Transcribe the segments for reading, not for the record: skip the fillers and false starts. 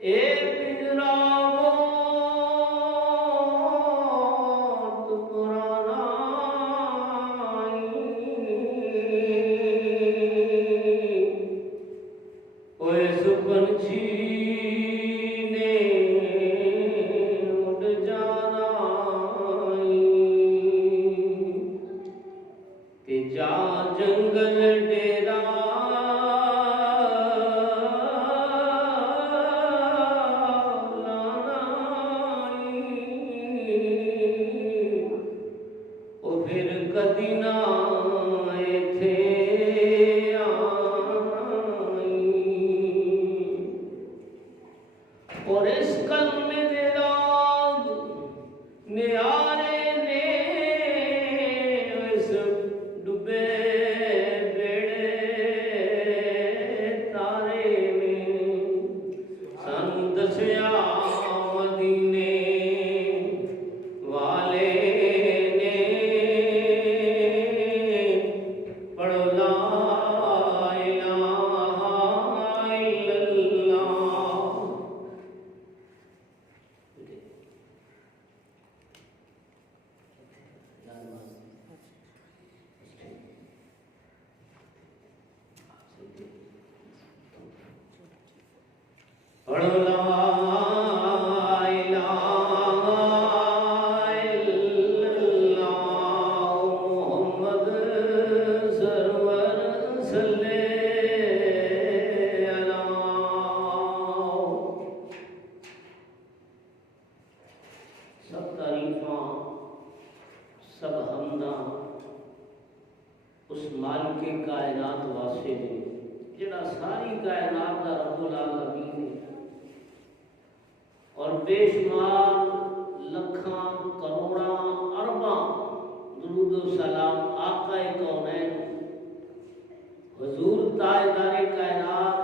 اے پنجرا موت پرانا اوے سپنچھی نے اڑ جانا تے جا جنگل ڈیرا لانا او پھر کدی نہ ایتھے اور اس کلمے دے راگ نیارے نے اس ڈبے بیڑے تارے میں سانو دسیا مدینے والے نے پڑھو لا الہ الا اللہ پڑھو لا الہ الا اللہ محمد سرور صلی علیہ سب تعریفاں سب حمداں اس مالک کائنات واسطے نے جڑا ساری کائنات دا رب العالمین ہے اور بے شمار لکھاں کروڑاں ارباں درود و سلام آقا کونین حضور تاجدار کائنات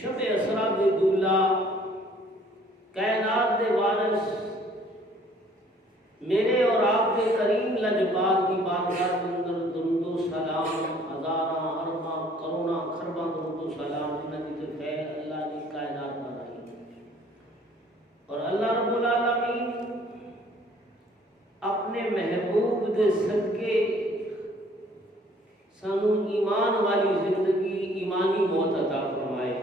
شب اسرا دے دولا کائنات دے وارث میرے اور آپ کے کریم لجپال کی بارگاہ کے اندر درود و سلام ہزاراں ارباں کروڑاں خرباں درود و سلام جنہاں دی خیر اللہ نے کائنات بنائی اور اللہ رب العالمین اپنے محبوب دے صدقے سانو ایمان والی زندگی ایمانی موت عطا فرمائے۔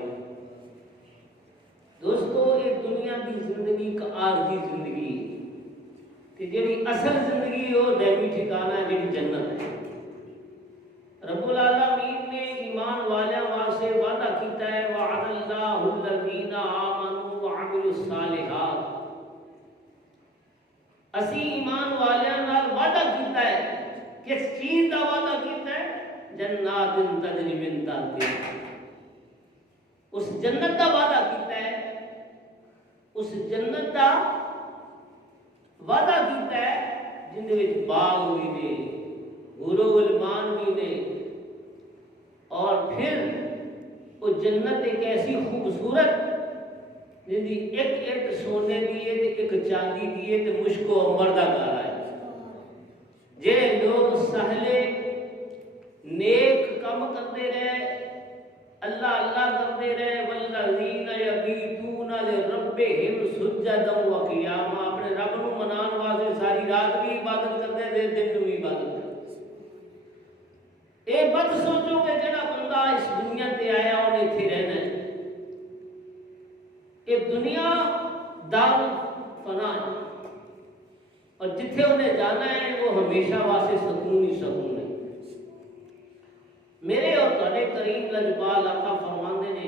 دوستو ایک دنیا کی زندگی کا عارضی زندگی ہے کہ جیڑی اصل زندگی ہو دائمی ٹھکانہ ہے جیڑی جنت ہے۔ رب العالمین نے ایمان والیاں واسطے وعدہ کیتا ہے وعد اللہ الذین آمنوا وعملوا الصالحات اسی ایمان والیاں نال وعدہ کیتا ہے کس چیز دا وعدہ کیتا ہے جنات تجری من تحتہا اس جنت دا وعدہ کیتا ہے اس جنت دا وعدہ کیتا ہے جن دے وچ باغ بھی نے حور و غلمان بھی نے اور پھر وہ جنت ایک ایسی خوبصورت جن دی ایک سونے دی ہے تے ایک چاندی دی ہے تے مشک و عنبر دا گھر ہے جے لوگ سہلے نیک کم کرتے رہے اللہ اللہ کرتے رہے والذین یبیتون لربہم سجدا وقیاما اپنے رب نو منان واسطے ساری رات بھی عبادت کرتے دے دن نو بھی عبادت کرتے اے بد سوچو کہ جڑا بندہ اس دنیا تے آیا انہیں ایتھے رہنا ہے یہ دنیا دار فنا ہے اور جتھے انہیں جانا ہے وہ ہمیشہ واسطے سکون ہی سکون ہے۔ میرے اور تہاڈے کریم لجپال آقا فرماندے نے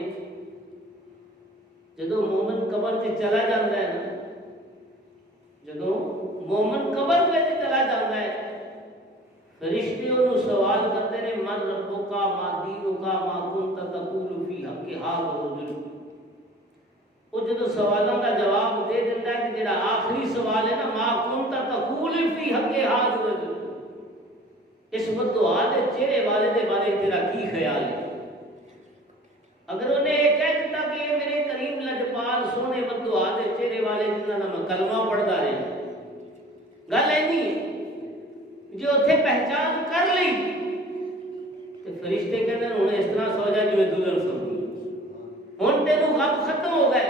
جدوں مومن قبر تے چلا جاندا ہے نا جدوں مومن قبر تے چلا جاندا ہے فرشتے انہوں سوال کرتے ہیں من ربک ما دینک ما کنت تقول فی حق هذا الرجل وہ جدوں سوالاں کا جواب دے دیتا ہے کہ جڑا آخری سوال ہے نا ما کنت تقول فی حق هذا الرجل اس بدعا دے چہرے والے دے بارے تیرا کی خیال ہے؟ اگر انہیں یہ کہہ دیتا کہ یہ میرے کریم لجپال سونے بدعا دے چہرے والے جنہاں نہ میں کلمہ پڑھدا رہا گل اینی جو اتنے پہچان کر لی تو فرشتے کہتے ہیں انہیں اس طرح سو جائے جو دلہن سمجھی ہوں تینوں غم ختم ہو گئے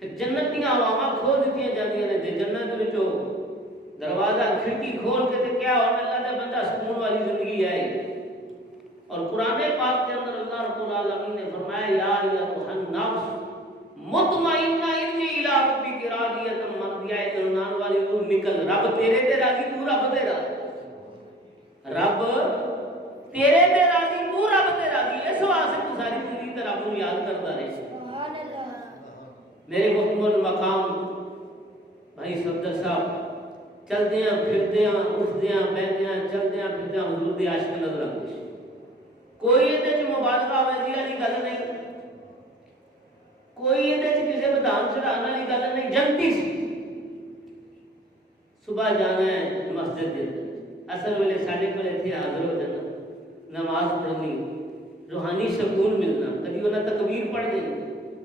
کہ جنت دیا ہواواں کھول دیتی جاتی ہیں تے جنت وچوں دروازہ کھڑکی کھول کے تے کیا ہونا اللہ دے بندہ سکون والی زندگی آئے. اور قرآن پاک کے اندر اللہ رب العالمین نے فرمایا یا ایھا النفس مطمئنہ ارجعی الی ربک راضیۃ مرضیہ. اطمینان والی روح نکل، رب تیرے تے راضی، تو رب تے راضی. رب تیرے تے راضی، تو رب تے راضی. اس واسطے تو ساری زندگی تے رب کو یاد کرتا رہے. سبحان اللہ. میرے محترم المقام بھائی صفدر صاحب چلدیاں پھردیاں اٹھدیاں بیٹھدیاں چلدیاں پھردیاں حضور دے عاشق نظر آتے. کوئی یہ مبالغہ آوازی والی گل نہیں، کوئی یہ کسی بدھان چڑھانے والی گل نہیں. جنتی سی صبح جانا ہے مسجد کے اندر، اصل ویلے سارے کو اتنے حاضر ہو جانا، نماز پڑھنی، روحانی سکون ملنا. کبھی انہیں تکبیر پڑھ دیں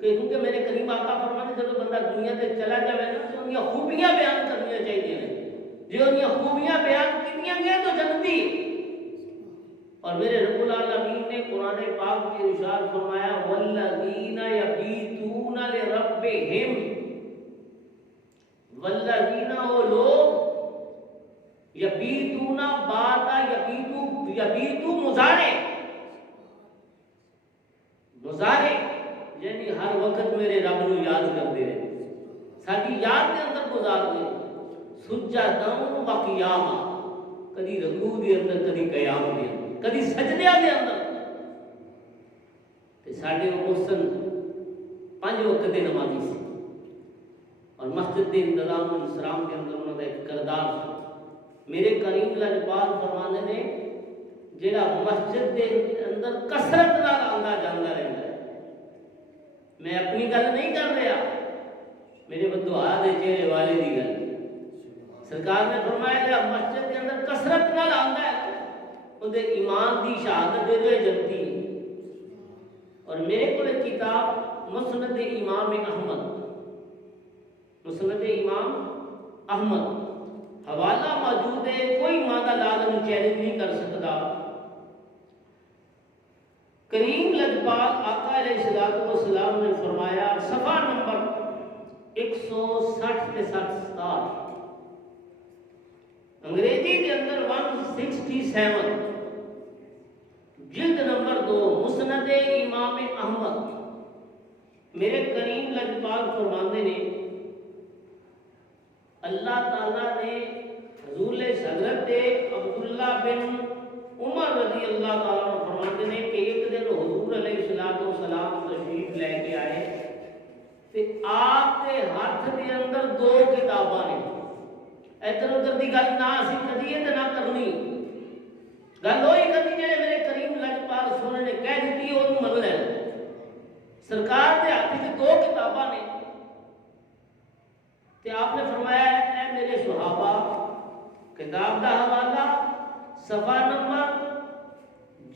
کیونکہ میرے کریم آقا فرماتے جب بندہ دنیا سے چلا جائے نا تو ان خوبیاں بیان کرنی چاہیے. جو ان خوبیاں بیان کی گئی تو جنتی. اور میرے رب العالمین نے قرآن پاک کے ارشاد فرمایا والذین یبیتون لربہم، والذین وہ لوگ یبیتون باتا یبیتو مضارع یعنی ہر وقت میرے رب نو یاد کرتے رہے، ساری یاد کے اندر گزارتے سجداً و قیاما. کدی رکوع دے اندر، کدی قیام دے اندر، کدی سجدے دے اندر. تے ساڈے محسن 5 وقت دے نمازی سی اور مسجد دے انتظام و انصرام کے اندر انہوں نے ایک کردار سی. میرے کریم لاجپال فرمانے نے جڑا مسجد دے اندر کثرت نال آندا جاندا رہندا ہے. میں اپنی گل نہیں کر رہا، میرے بدعا دے چہرے والے دی گل. سرکار نے فرمایا کہ مسجد کے اندر کثرت نال آندا ہے اودے ایمان دی شہادت دے دے جنتی. اور میرے کو ایک کتاب مسند امام احمد، مسند امام احمد حوالہ موجود ہے، کوئی مادہ لازم چیلنج نہیں کر سکتا. کریم لجپال آقا علیہ السلام نے فرمایا صفحہ نمبر 160 سے 67 انگریزی کے اندر 167 جلد نمبر 2 مسند امام احمد. میرے کریم لجپال فرماندے نے اللہ تعالیٰ نے حضور حضرت عبداللہ بن عمر رضی اللہ تعالیٰ عنہ فرماتے ہیں کہ ایک دن حضور علیہ السلام تشریف لے کے آئے تے آپ کے ہاتھ کے اندر 2 کتاباں نے. ادھر ادھر کی گل نہ اسی کریے تے نہ کرنی، گل وہی کرنی جی میرے کریم لجپال سونے نے کہہ دیتی وہ من لینا. سرکار کے ہاتھ میں 2 کتاباں نے تے آپ نے فرمایا اے میرے صحابہ کتاب دا حوالہ صفحہ نمبر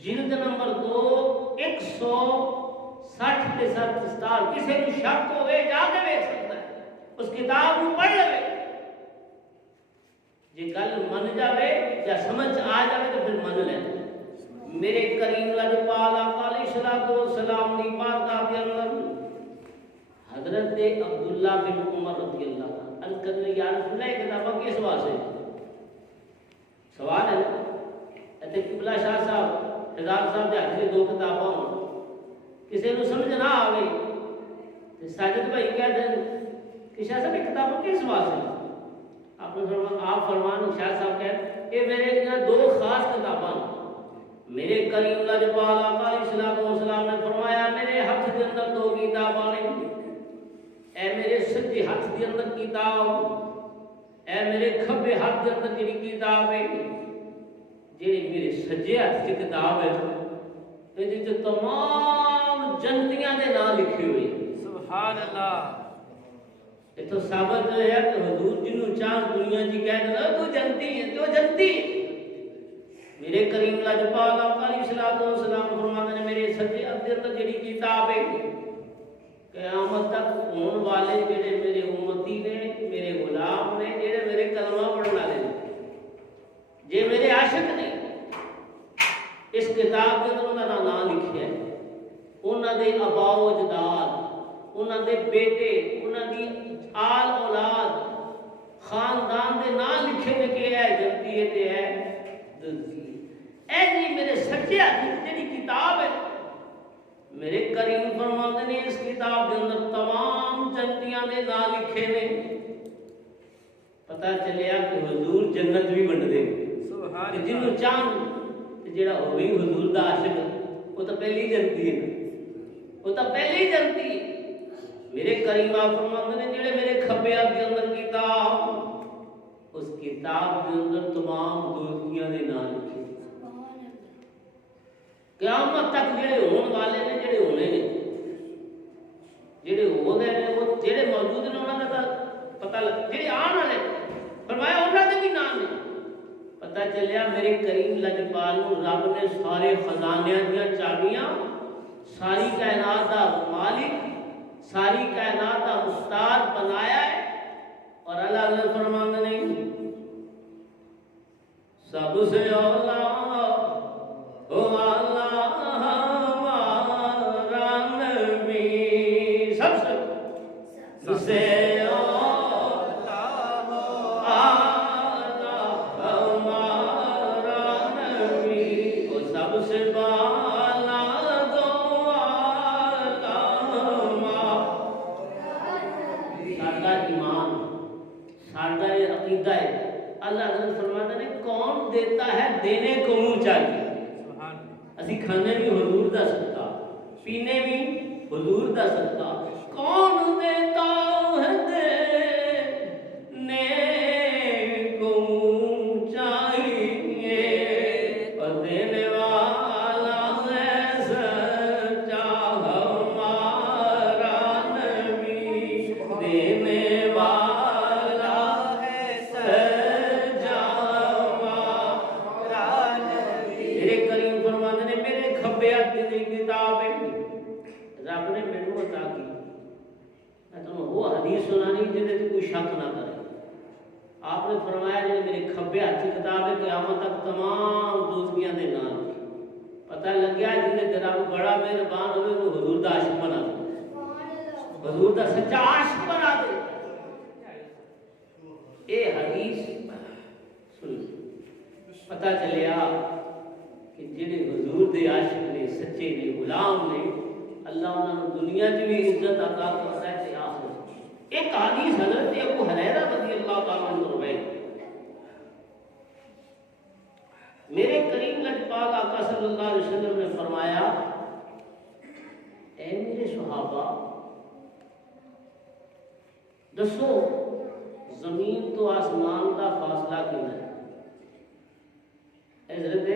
جلد نمبر 2 160 تے 67 کسی کو شک ہوئے جا کے دیکھ سکتا ہے، اس کتاب کو پڑھ لے. جی گل من جاوے یا سمجھ آ جاوے تو پھر من لے. میرے کریم لجپال آقا علیہ السلام دی بارگاہ کے اندر حضرت عبداللہ بن عمر رضی اللہ عنہ القدر یا رسول اللہ کتابہ کس واسطے سوال ہے. تے قبلہ شاہ صاحب حضار صاحب دے ہاتھ 2 کتاباں کسی کو سمجھ نہ آوے تے ساجد بھائی کہہ دیں کہ شاہ صاحب کتاباں کس واسطے آپ فرمان شاہ صاحب کہتے یہ میرے یہاں 2 خاص کتاباں. میرے کریم لجپال آقا علیہ السلام نے فرمایا میرے ہاتھ کے اندر 2 کتاباں نے. اے میرے سجے ہاتھ کے اندر کتاب، اے میرے کھبے ہاتھ کے اندر جڑی کتاب ہے، جڑی میرے سجے ہاتھ کی کتاب ہے یہ جو تمام جنتیاں دے نام لکھے ہوئے. سبحان اللہ. یہ تو ثابت ہے کہ حضور جنوں چاند دنیا جی کہہ دینا تو جنتی ہے، تو جنتی ہے. میرے کریم لجپال آقا علیہ السلام فرماتے ہیں میرے سجے ہاتھ کے اندر جڑی کتاب ہے قیامت تک ہون والے جڑے میرے امتی نے، میرے غلام نے، جڑے میرے کلمہ پڑھن والے نے، جے میرے عاشق نے، اس کتاب کے اندر انہاں دا نام لکھیا ہے. انہاں دے آباء و اجداد، انہوں دے بیٹے، انہوں دی آل اولاد، خاندان دے نام لکھے نے کہ ہے جنتی ہے تے ہے دزدی۔ اے جی میرے سچے حدیث جڑی کتاب ہے، میرے کریم فرماتے نے اس کتاب کے اندر تمام جنتیاں دے نام لکھے نے۔ پتہ چلیا کہ حضور جنت بھی بن دے سبحان جنوں چاہن تے جڑا ہوئی حضور دا عاشق وہ تو پہلی جنتی ہے، وہ تو پہلی جنتی ہے۔ میرے کریم فرماتے نے جڑے میرے کھبے ہاتھ کے اندر کتاب، اس کتاب کے اندر تمام دوستیاں دے نام لکھے قیامت تک جڑے ہون والے نے، جڑے ہونے نے، جڑے ہو گئے نے، وہ جڑے موجود نے انہاں دا پتہ لگ، جڑے آن والے فرمایا انہاں دے بھی نام نے۔ پتہ چلیا میرے کریم لجپال نو رب نے سارے خزانیاں دیاں چابیاں، ساری کائنات دا مالک، ساری کائنات کا استاد بنایا ہے۔ اور اللہ نے فرماتے نہیں سب سے اولا ہو اللہ ہمارا نبی، سب سے اولا ہمارا نبی، وہ سب سے اللہ حضرت فرماتے ہیں کون دیتا ہے دینے کو منہ چاہیے۔ اسی کھانے بھی حضور دا صدقہ، پینے بھی حضور دا صدقہ، کون دیتا ہے دینے کو منہ چاہیے، اور دینے والا ہے سچا ہمارا نبی، دینے والا سنانی جنہیں تو کوئی شک نہ کرے۔ آپ نے فرمایا جنہیں میرے کھبے ہاتھ کی کتاب ہے قیامت تک تمام دوستیاں دے نام پتہ لگ گیا جنہیں تیرا کو بڑا مہربان ہوئے وہ حضور دا عاشق بنا دے، حضور دا سچا عاشق بنا دے۔ اے حدیث سن پتہ چلیا کہ جنہیں حضور دے عاشق نے، سچے نے، غلام نے، اللہ انہوں نے دنیا کی بھی عزت عطا کرتا ہے تے آخرت۔ ایک حدیث حضرت ابو ہریرہ رضی اللہ تعالیٰ عنہ روایت، میرے کریم لجپال آقا صلی اللہ علیہ وسلم نے فرمایا اے میرے صحابہ دسو زمین تو آسمان کا فاصلہ کتنا ہے؟ حضرت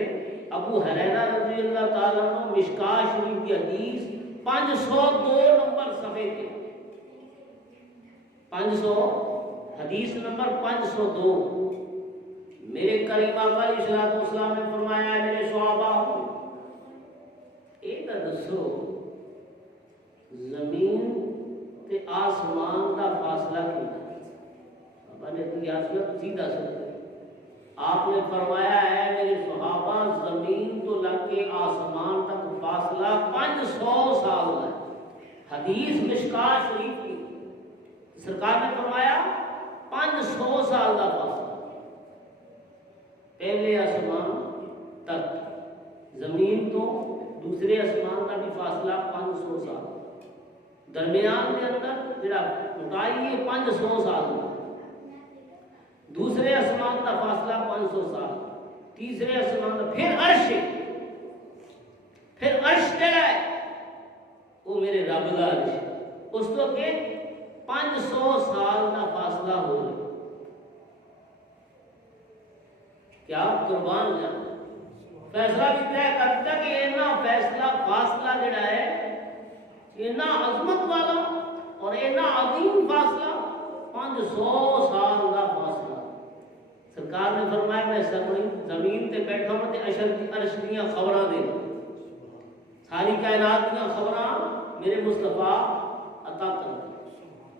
ابو ہریرہ رضی اللہ تعالیٰ عنہ مشکاہ شریف کی حدیث 502 نمبر صفحے کے 500 حدیث نمبر 502 میرے کریم آقا علیہ الصلوۃ والسلام نے فرمایا ہے میرے صحابہ ایک دسو زمین تے آسمان کا فاصلہ کتنا ہے؟ بابا نے کوئی آسمان سیدھا سکتا ہے۔ آپ نے فرمایا ہے میرے صحابہ زمین تو لگ کے آسمان تک فاصلہ 500 سال ہے۔ حدیث مشکاہ شریف کی سرکار نے فرمایا 500 سال کا فاصلہ، پہلے آسمان تک زمین تو دوسرے آسمان کا بھی فاصلہ 500 سال، درمیان کے اندر جڑا اونچائی ہے 500 سال، دوسرے آسمان کا فاصلہ 500 سال، تیسرے آسمان کا پھر عرش جڑا ہے وہ میرے رب کا عرش ہے، اس تو کہ 500 سال کا فاصلہ ہو رہا ہے۔ کیا قربان جان فیصلہ بھی طے کرتا کہ اینا فاصلہ جڑا ہے اینا عظمت والا اور اینا عظیم فاصلہ 500 سال کا فاصلہ۔ سرکار نے فرمایا میں زمین تے بیٹھا ہوں تے عرش دیاں خبراں دے ساری کائنات دیاں خبراں میرے مصطفیٰ عطا کر۔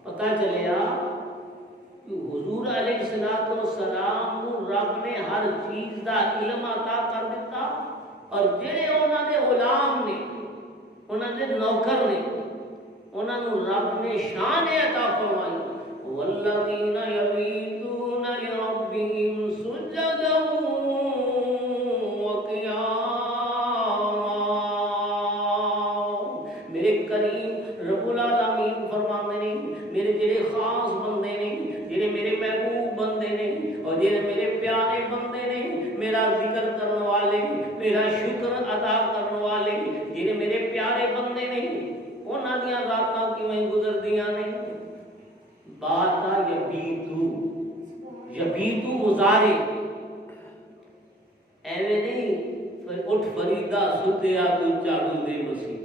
پتہ چلیا کہ حضور علیہ السلام کو رب نے ہر چیز دا علم عطا کر دیتا، اور جڑے انہاں دے غلام نے، انہاں دے نوکر نے، انہاں نوں رب نے شان عطا فرمائی والذین یبیتون لربہم سجدا وقیاما۔ میرے کریم رب العالمین فرماندے نے میرے جڑے خاص بندے نے جڑے میرے محبوب بندے نے اور جڑے میرے پیارے بندے نے میرا ذکر کرنے والے میرا شکر ادا کرنے والے جڑے میرے پیارے بندے نے انہاں دیاں راتاں کیویں گزردیاں نے باتا یبیتو مضارع ایویں نہیں اٹھ فریدا ستیا تو جھاڑو دے مسیح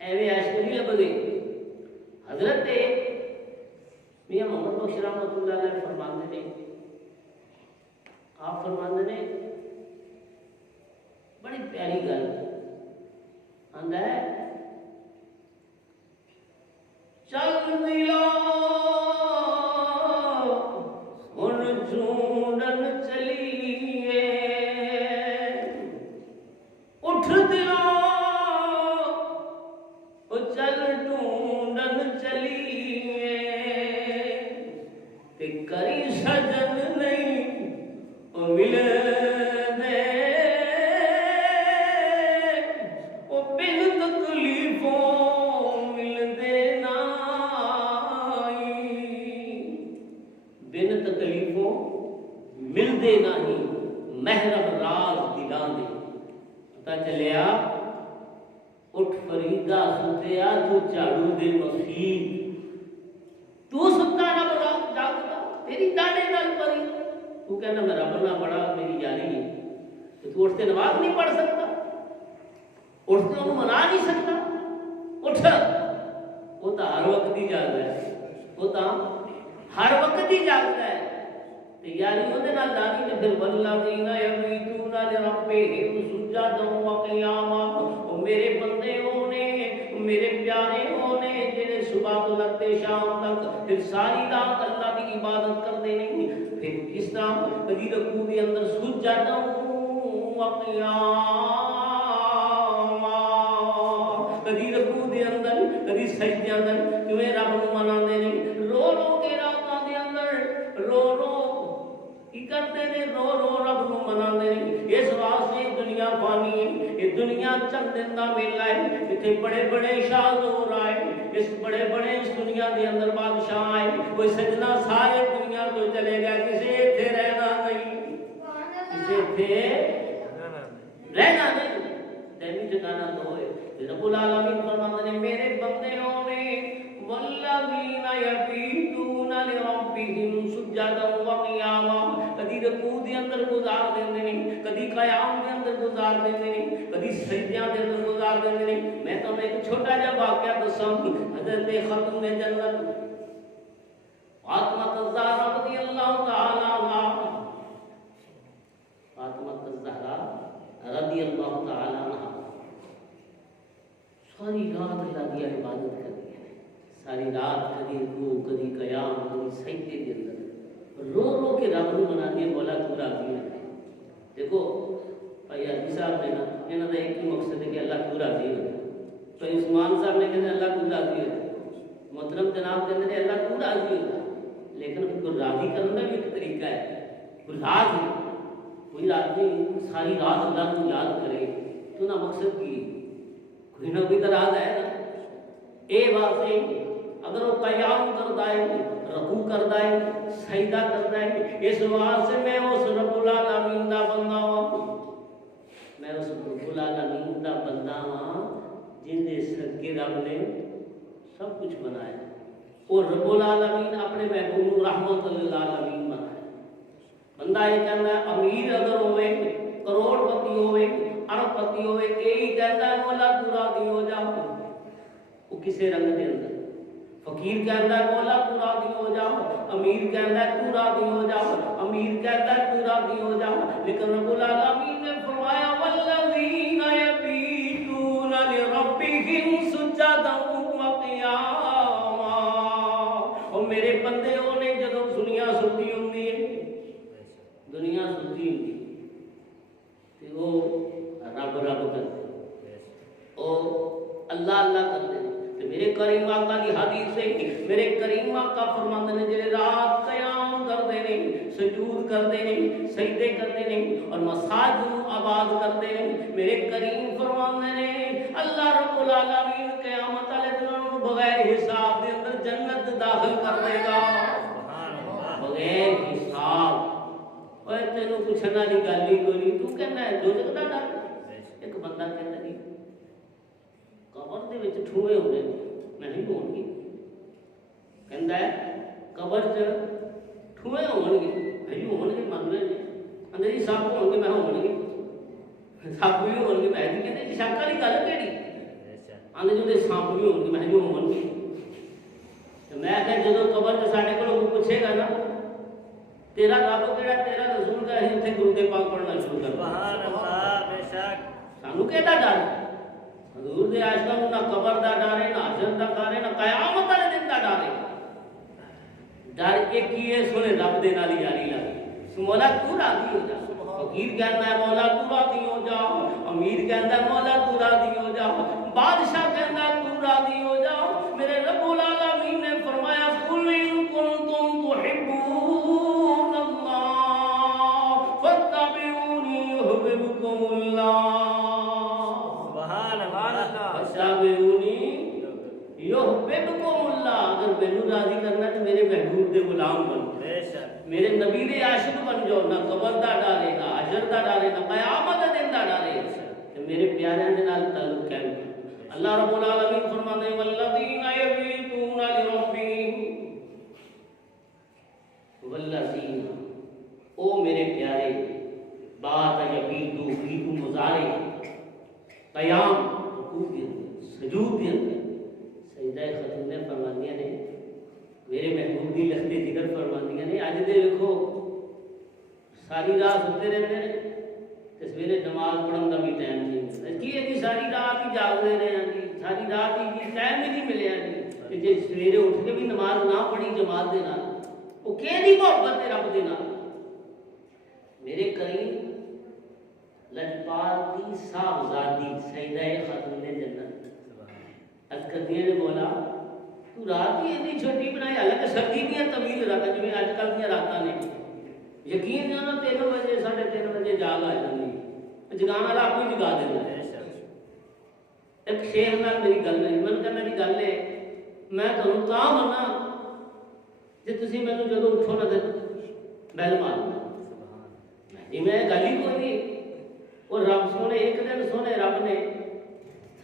ایویں اشکری لبدے حضرت میاں محمد بخش رحمۃ اللہ علیہ فرماندے نے آپ فرماندے نے بڑی پیاری گل آندا ہے چل دلا ہن جھونڈن چلیے اٹھ دلا او چل ڈھونڈن چلیے تے کری سجن نہیں او مل دے او بن تکلیفوں مل دے نائی بن تکلیفوں مل دے نہیں محرم راز دلاں دے پتہ چلیا اٹھ فریدا ستیا تو جھاڑو دے مسیح تو ستا رب رات جاگتا تیری ڈاڈے نال پری تو کہنا میں رب نہ پڑھا میری یاری ہے تو اٹھتے نماز نہیں پڑھ سکتا اٹھتے انہوں منا نہیں سکتا اٹھ وہ تو ہر وقت ہی جاگتا ہے وہ تو ہر وقت ہی جاگتا ہے تو یاری ہونے نال دانی نے پھر والذین یبیتون لربہم سجدا وقیاما میرے بندے ہونے میرے پیارے ہونے جنہیں صبح تو لگتے شام تک پھر ساری رات اللہ کی عبادت کرتے نہیں پھر کس طرح کبھی رکوع کے اندر سجدا وقیاما کبھی رکوع کے اندر کبھی سجدے اندر کیویں رب نوں مناندے نہیں رو رو کے راتاں دے اندر رو رو کی کرتے نے رو رو رب نوں مناندے نہیں اس واسطے دنیا فانی ہے یہ دنیا چند دن دا میلہ ہے اتنے بڑے بڑے شاہ زور آئے اس بڑے بڑے اس دنیا دے اندر بادشاہ آئے کوئی سجنا سارے دنیا تو چلے گیا کسی اتنے رہنا نہیں کسی اتنے رہنا نہیں تینی ٹھکانا تو ہوئے رب العالمین فرماتے ہیں میرے بندے ہونے والذین یبیتون لربہم سجدا وقیاما کدی رکوع دے اندر گزار دیندے نہیں کدی قیام دے اندر گزار دیندے نہیں کدی سجدیاں دے اندر گزار دیندے نہیں میں تمہیں ایک چھوٹا جا واقعہ دساں حضرت خاتون جنت فاطمہ الزہرا رضی اللہ تعالی عنہا فاطمہ الزہرا رضی اللہ تعالی عنہا ساری رات اللہ کی عبادت کرتی ہے ساری رات کدی رکوع کدی قیام کدی سجدے کے اندر رو رو کے رب نوں مناتی ہے مولا تو راضی ہے دیکھو بھائی حاجی صاحب نے نا انہاں دا ایک ہی مقصد ہے کہ اللہ تو راضی ہو تو عثمان صاحب نے کہتے اللہ تو راضی ہو محترم جناب کہتے ہیں اللہ تو راضی ہو لیکن کوئی راضی کرنے کا بھی ایک طریقہ ہے کوئی راز ہے کوئی آدمی ساری رات اللہ کو یاد کرے تو نہ مقصد کی کوئی نہ کوئی تو راز ہے نا اے واسطے اگر وہ قیام کرتا ہے رکوع کرتا ہے سجدہ کرتا ہے اس واسطے میں اس رب العالمین دا بندہ ہوں میں اس رب العالمین دا بندہ ہوں جن دے صدقے رب نے سب کچھ بنایا اور رب العالمین اپنے محبوب رحمت للعالمین بنایا بندہ یہ کہنا ہے امیر اگر ہوئے کروڑ پتی ہوئے ارب پتی ہوئے یہی کہتا ہے مولا تو راضی ہو جا وہ کسے رنگ دے اندر فقیر کہتا ہے مولا تو راضی ہو جاؤ امیر کہتا ہے تو راضی ہو جاؤ امیر کہتا ہے تو راضی ہو جاؤ لیکن رب العالمین نے فرمایا والذین یبیتون لربہم سجدا وقیاما اور میرے بندے ہونے جدوں دنیا ستی ہوندی ہے دنیا ستی ہوندی تے وہ رب رب کرتے او اللہ اللہ کرتے میرے کریم آقا دی حدیث ہے، میرے کریم آقا فرماندے نے جڑے رات قیام کردے نے، سجود کردے نے، سجدے کردے نے اور مساجد نو آباد کردے نے، میرے کریم فرماندے نے اللہ رب العالمین قیامت والے دن بغیر حساب دے اندر جنت داخل کر دے گا، بغیر حساب۔ اور تینوں پوچھنے والی گل ہی کوئی نہیں، تو کہنا ہے دوزخ دا ڈر۔ ایک بندہ کہتا جی قبر دے وچ ٹھوئے ہونے نہیں ہون گے، کہندا ہے قبر چ ٹھوئے ہون گے، نہیں ہون گے، من رہے ہیں اندر جی سپ ہون گے، میں ہون گے سپ بھی ہون گے، میں نہیں کہتے جی شک والی گل کہڑی آندے جو سپ بھی ہون گے، میں جو ہون گے۔ میں کہ جدو قبر چ ساڈے کولوں پوچھے گا نا تیرا رب کہڑا تیرا رسول کا، اسی اتنے درود پاک پڑھنا شروع کر سبحان اللہ، بے شک سانو کہدا ڈر حضور دے عاشقاں نوں نہ قبر دا ڈر ہے، نہ حشر دا ڈر ہے، نہ قیامت والے دن دا ڈر ہے۔ ڈر ایک ہی ہے، سنے رب دے نال یاری لائی، مولا تو راضی ہو جا۔ فقیر کہندا ہے مولا تو راضی ہو جا، امیر کہندا ہے مولا تو راضی ہو جا، بادشاہ کہندا ہے تو راضی ہو جا۔ میرے رب العالمین نے فرمایا قل ان کنتم تحبون اللہ فاتبعونی یحببکم اللہ، سبحان اللہ، فاتبعونی یحببکم اللہ۔ اگر مینوں راضی کرنا تو میرے محبوب دے غلام بنو، میرے نبی دے عاشق بن جاؤ، نہ قبر دا ڈر ہے، نہ حشر دا ڈر ہے، نہ قیامت دا دن دا ڈر ہے، تے میرے پیاریاں دے نال تعلق قائم کرو۔ اللہ رب العالمین فرماتے ہیں والذین یبیتون لربہم، والذین او میرے پیارے بات یبیتو بیتو مضارع قیام رکوع دے سجود دے سجدہ خاتون نے فرماندیاں نے میرے محبوب دی لخت جگر فرماندیاں نے اج دے ویکھو ساری رات ستے رہندے نے تے سویرے نماز پڑھن دا بھی ٹائم نہیں ملدا، کی ہے جی ساری رات ہی جاگدے رہے ہیں جی، ساری رات ہی جی ٹائم ہی نہیں ملیا جی، تے جے سویرے اٹھ کے بھی نماز نہ پڑھی جماعت دے نال او کیڑی محبت ہے رب دے نال۔ میرے کریم لجپال دی صاحبزادی سیدہ خاتون جنت عرض کردیاں نے مولا تو رات ہی اتنی چھوٹی بنائی، حالانکہ سردی دیاں طویل راتاں جویں اج کل دیاں راتاں نے، یقین جانا 3 بجے 3:30 بجے جاگ آ جاندی، جگان والا آپ کو جگا دیندا ہے۔ ایک شیخ نال میری گل نہیں، من کہنا دی گل ہے میں تانوں تاں منا جے تسی مینوں جدوں اٹھو نہ تے بیل مارو، جی میں گل ہی کوئی نہیں۔ اور رب سونے ایک دن سونے رب نے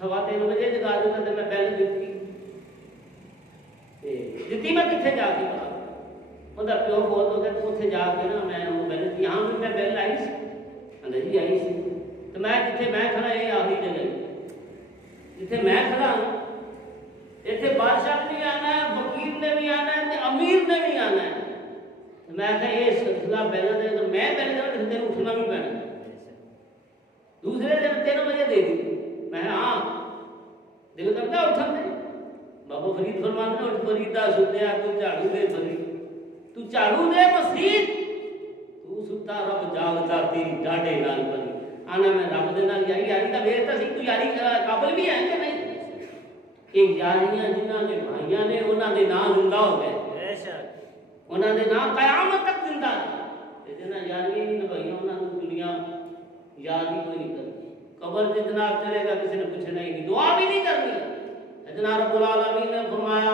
3:15 بجے جگا دیتا تے میں بیل دتی، جتی میں کتنے جا کے باہر وہ پیو بہت ہو گیا تو اتنے جا کے نا میں وہ بیل یہاں بھی میں بیل آئی سی اندر جی آئی سی، تو میں جتنے میں کھڑا یہ آخری جگہ جتنے میں کھڑا ہوں اتنے بادشاہ نے بھی آنا ہے، فقیر نے بھی آنا ہے، امیر نے بھی آنا ہے۔ میں کہا یہ سلسلہ بیلوں دے اگر میں بیل دوں تو تین اٹھنا بھی پینا، دوسرے دن 3 بجے دے دی، میں ہاں دل کرتا اٹھن دے، بابا فرید فرماتے ہیں اٹھ فریدا ستیا تو جھاڑو دے فرید، تو جھاڑو دے مسیح تو ستا رب جاگتا تیری ڈاڈے نال بنی آنا میں رب دے نال یاری دا ویرتا سی تو یاری قابل بھی ہے کہ نہیں؟ یہ یاریاں جنہاں نے بھائیاں نے انہاں دے نام زندہ ہو گئے، بے شک انہاں دے نام قیامت تک زندہ ہے، جنہاں یاریاں نہیں نبھائیاں انہاں نوں دنیا یاد ہی کوئی نہیں کرتی، قبر سے جناب چلے گا کسی نے پوچھنا ہی نہیں، دعا بھی نہیں کرنی۔ جناب رب العالمین نے فرمایا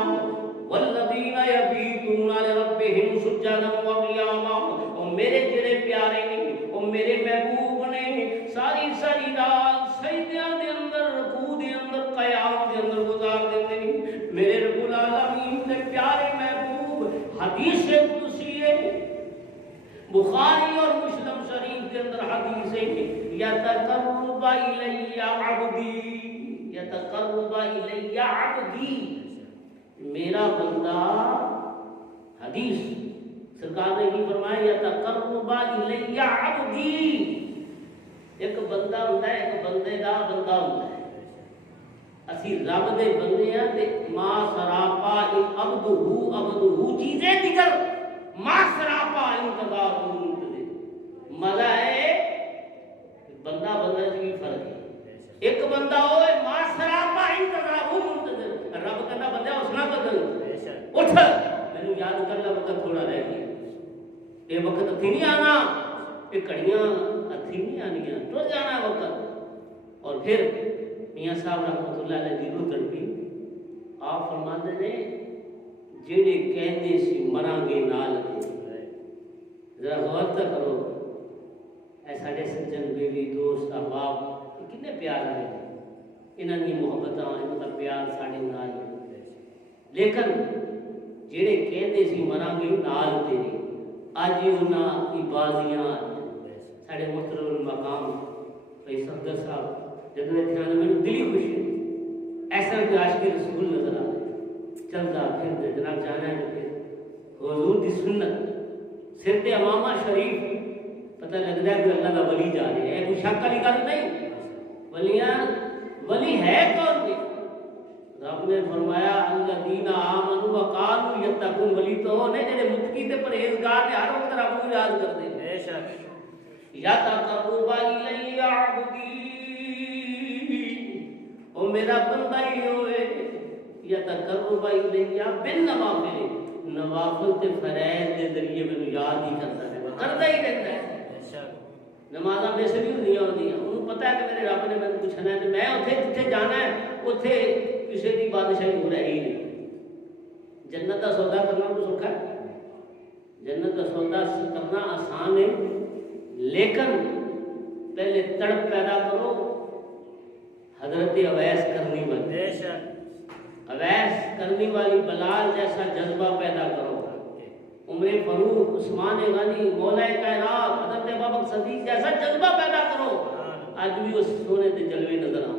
والذین یبیتون لربہم سجدا وقیاما، اور میرے جڑے پیارے نے اور میرے محبوب نے ساری ساری رات سجدیاں دے اندر رکوع دے اندر قیام دے اندر گزار دیندے نے۔ میرے رب العالمین دے پیارے محبوب حدیث قدسی ہے بخاری اور مسلم شریف کے اندر حدیث ہے یتقرب الی عبدی، یتقرب الی عبدی، میرا بندہ، حدیث سرکار نے یہ فرمایا یتقرب الی عبدی، ایک بندہ ہوتا ہے ایک بندے دا بندہ ہوتا ہے، اسی رب دے بندے ہیں تے ما سراپا عبدہ چیزیں دیگر ما سراپا انتظار مزہ ہے، بندہ بندہ سے بھی فرق ہے، ایک بندہ ہوئے ما سراپا انتظار منتظر، رب وقت تھوڑا رہ گیا، یہ وقت ہتھی نہیں آنا، یہ کڑیاں ہتھی نہیں آنیاں، ٹر جانا وقت۔ اور پھر میاں صاحب رحمۃ اللہ علیہ دی روح تڑپی، آپ فرماتے نے جڑے کہندے سی مراں گے نال تے، ذرا غور تو کرو، اے ساڈے سجن بیلی دوست احباب کتنے پیار آئے، انہاں دی محبتاں انہاں دا پیار ساڈے نال، لیکن جڑے کہندے سی مراں گے نال تیرے، اج انہاں دی بازیاں ساڈے محترم المقام بھائی صفدر صاحب جب میں دھیان میں دلی خوشی ایسا کہ عاشق رسول نظر آ چلتا پھر جناب جانا ہے پھر حضور دی سنت سر پہ امامہ شریف پتہ لگتا ہے کہ اللہ کا ولی جا رہے ہیں، کوئی شک والی گل نہیں، ولیاں ولی ہے کون سی؟ رب نے فرمایا الذین آمنوا وکانوا یتقون، ولی تو وہ نے جڑے متقی تے پرہیزگار نے ہر وقت رب کو یاد کرتے ہیں۔ بے شک یتقرب الی عبدی، او میرا بندہ ہی ہوئے، یتقرب الی بالنوافل، نوافل تے فرائض دے ذریعے مینوں یاد ہی کرتا ہے، کرتا ہی رہتا ہے۔ نمازاں ویسے بھی نہیں ہوندیاں، انہوں پتہ ہے کہ میرے رب نے مینوں پوچھنا ہے تے میں اوتھے جتھے جانا ہے اوتھے کسی دی بادشاہی ہو رہی نہیں۔ جنت دا سودا کرنا تو سوکھا ہے، جنت دا سودا کرنا آسان ہے، لیکن پہلے تڑپ پیدا کرو، حضرت اویس کرنی والی، اویس کرنی والی بلال جیسا جذبہ پیدا کرو، عمر فاروق، عثمان غنی، مولا کائنات حضرت ابوبکر صدیق جیسا جذبہ پیدا کرو، آج بھی اس سونے تے جلوے نظر آؤ،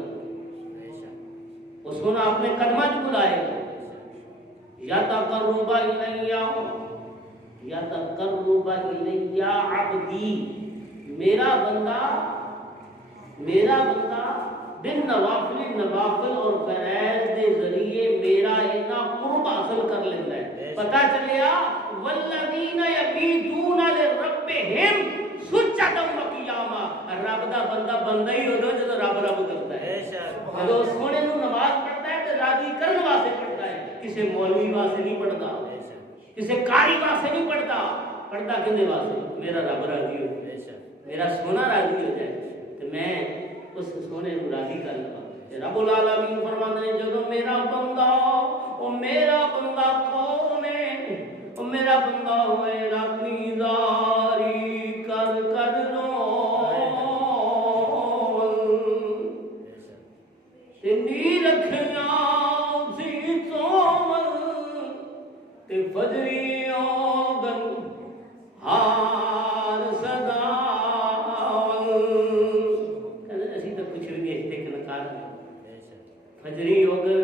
وہ سونا اپنے قدمہ جو بلائے گا، یا تقرب الی، یا تقرب الی عبدی، میرا بندہ بن نوافل، نوافل اور فرائض دے ذریعے میرا اتنا قرب حاصل کر لیتا ہے۔ پتہ چلیا والذین یبیتون لربہم سجدا وقیاما، رب دا بندہ بندہ ہی ہوتا ہے جب رب رب کرتا ہے، جب سونے نو نماز پڑھتا ہے تو راضی کرنے واسطے پڑھتا ہے، کسی مولوی واسطے نہیں پڑھتا، کسی قاری واسطے نہیں پڑھتا، پڑھتا کنے واسطے؟ میرا رب راضی ہو جائے، میرا سونا راضی ہو جائے تو میں اس سونے کو راضی کر لوں۔ رب العالمین فرماتے ہیں جب میرا بندہ، او میرا بندہ کون ہے؟ او میرا بندہ ہوئے اپنی زاری کر کر رو، تنی رکھنا اسی سومن تے فجری آگن ہار صدا، اسی تو کچھ بھی نہیں ایک نکار فجری اوگن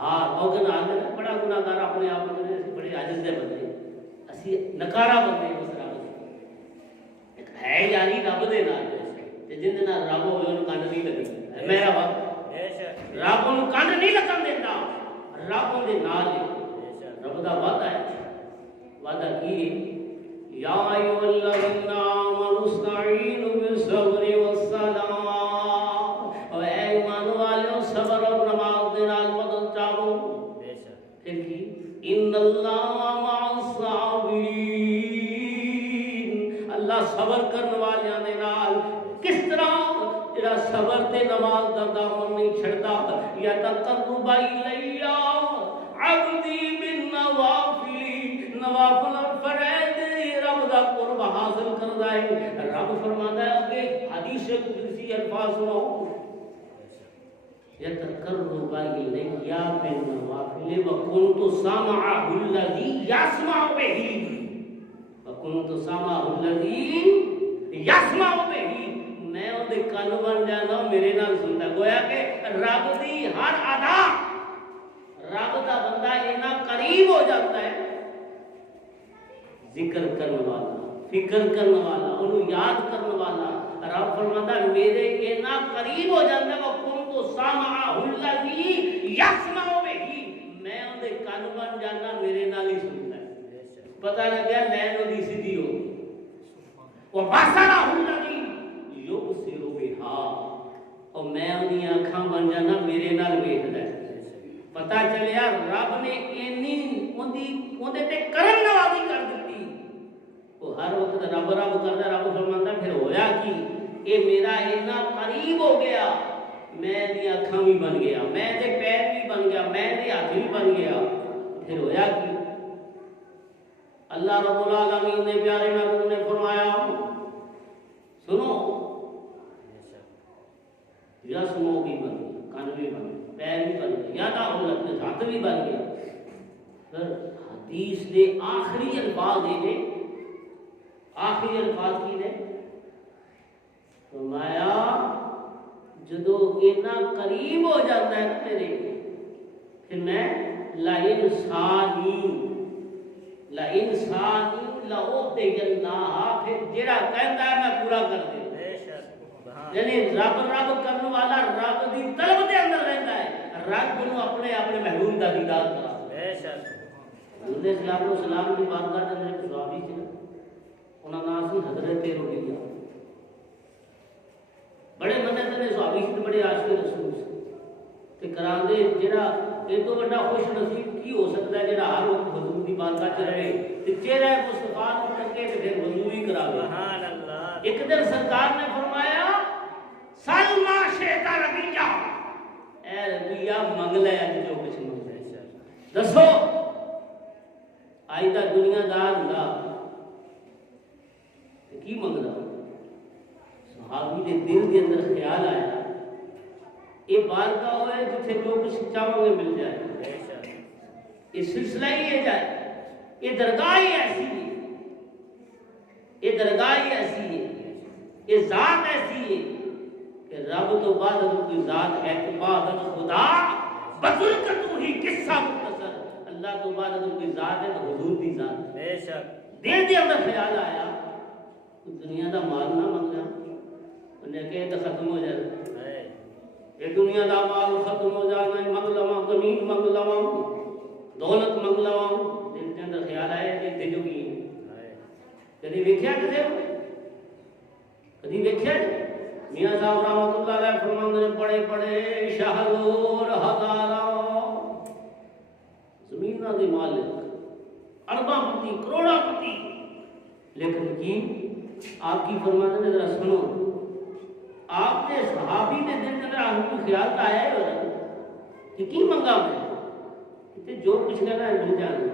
ہار، اوگن آگن بڑا گناہگار اپنے آپ میں بڑے عاجز دے بندے، اسی نکارا بندے اس رب ایک ہے یاری رب دے نال تے جن دے نال رب ہوئے انہوں کانڈ نہیں لگی، میرا وقت رب انہوں کانڈ نہیں لگن دیتا، رب ان دے نال ہے، رب دا وعدہ ہے، وعدہ کی یا ایھا الذین آمنوا استعینوا بالصبر والصلاۃ، اور اے ایمان والو صبر اور نماز دے نال مدد چاہو، پھر کی ان اللہ مع الصابرین، اللہ صبر کرنے والیاں دے نال، کس طرح جڑا صبر تے نماز دا دامن نہیں چھڑدا، یا تقرب الی عبدی بالنوافل، نوافل اور فرائض رب دا قرب حاصل کردا ہے۔ رب فرماتا ہے کہ حدیث قدسی الفاظ سنو، یتقرب الی بالنوافل وکنت سامعہ الذی یسمع بہ، وکنت سامعہ الذی یسمع بہ، میں ان دے کان بن جانا میرے نال سنتا، گویا کہ رب دی ہر ادا، رب دا بندہ اتنا قریب ہو جاتا ہے، ذکر کرنے والا، فکر کرنے والا، انہوں یاد کرنے والا، رب فرماتا ہے میرے اتنا قریب ہو جاتا ہے، وَكُنْتُ سَامِعَهُ الَّذِي يَسْمَعُ بِهِ، میں ان دے کان بن جانا میرے نال ہی سنتا ہے، پتہ لگیا لین دی سیدھی ہو، وَبَصَرَهُ الَّذِي يُبْصِرُ بِهَا، اور میں ان دی آنکھاں بن جانا میرے نال ویکھدا ہے، پتہ چلیا رب نے اینی ان ਉਹਦੇ ਤੇ ਕਰਮ ਨਵਾਜ਼ੀ ਕਰ ਦਿੱਤੀ। ਉਹ ਹਰ ਵਕਤ ਰੱਬ ਰੱਬ ਕਰਦਾ, ਰੱਬ ਫਰਮਾਉਂਦਾ ਫਿਰ ਹੋਇਆ ਕੀ, ਇਹ ਮੇਰਾ ਇੰਨਾ ਕਰੀਬ ਹੋ ਗਿਆ, ਮੈਂ ਇਹਦੀਆਂ ਅੱਖਾਂ ਵੀ ਬਣ ਗਿਆ, ਮੈਂ ਇਹਦੇ ਪੈਰ ਵੀ ਬਣ ਗਿਆ, ਮੈਂ ਇਹਦੇ ਹੱਥ ਵੀ ਬਣ ਗਿਆ। ਫਿਰ ਹੋਇਆ ਕੀ, اللہ رب العالمین نے پیارے محبوب نے فرمایا سنو، رسموں بھی بن گئی، کان بھی بن گیا، پیر بھی بن گیا، یاد آؤ ہاتھ بھی بن گیا۔ پھر حدیث نے آخری الفاظ نے، آخری الفاظ کی نے فرمایا جدو اتنا قریب ہو جاتا ہے نا میرے، پھر میں لَإِنسَانِي لَأُعْطِيَنَّهَا، پھر جڑا کہندا ہے میں پورا کر دے۔ یعنی رب رب کرنے والا رب دی طلب دے اندر رہندا ہے، رب نو اپنے اپنے محبوب دا دیدار کرا۔ بے شک حضور صلی اللہ علیہ وسلم دی بارگاہ دے اندر صحابی تھے، انہاں نام سی حضرت ربیعہ، بڑے منت نے صحابی سے، بڑے عاشق رسول سے تے کراندے، جڑا یہ تو بڑا خوش نصیب کی ہو سکتا ہے جڑا ہر وقت حضور دی بارگاہ چ رہے تے چہرہ مصطفیٰ کو تکے تے پھر وضو ہی کراوے۔ سبحان اللہ۔ ایک دن سرکار نے فرمایا سل ما شئت ربیعہ، اے ربیعہ منگ لے اج جو کچھ منگنا ہے، دسو آئی دا دنیا دار ہوندا تے کی منگدا؟ صحابی دے دل دے اندر خیال آیا یہ بارگاہ ہوئے جتھے جو کچھ چاہو گے مل جائے، یہ سلسلہ ہی ہے جائے، یہ درگاہ ہی ایسی ہے، یہ درگاہ ہی ایسی ہے، یہ ذات ایسی ہے کہ رب تو بعد کوئی ذات ہے، تو بعد خدا بزرگ تو ہی قصہ مختصر، اللہ تو بعد کوئی ذات ہے تو حضور دی ذات۔ بے شک دل دے اندر خیال آیا دنیا دا مال نہ منگنا، انہیں کہ تو ختم ہو جائے، یہ دنیا دا مال ختم ہو جانا، منگ لواں زمین منگ لواں دولت منگ لواں، دل کے اندر خیال آیا کہ تے جو کی کدی ویکھیا کدے کدی ویکھیا؟ میاں صاحب رحمۃ اللہ علیہ فرماندے نے بڑے بڑے شاہزور ہزاراں زمیناں دے مالک، ارباں پتی کروڑاں پتی، لیکن کی آپ کی فرماندے نے ذرا سنو، آپ نے صحابی نے دل کے اندر آپ کو خیال تو آیا ہے کہ کی منگا میں کہ جو کچھ کہنا ہے مل جانا۔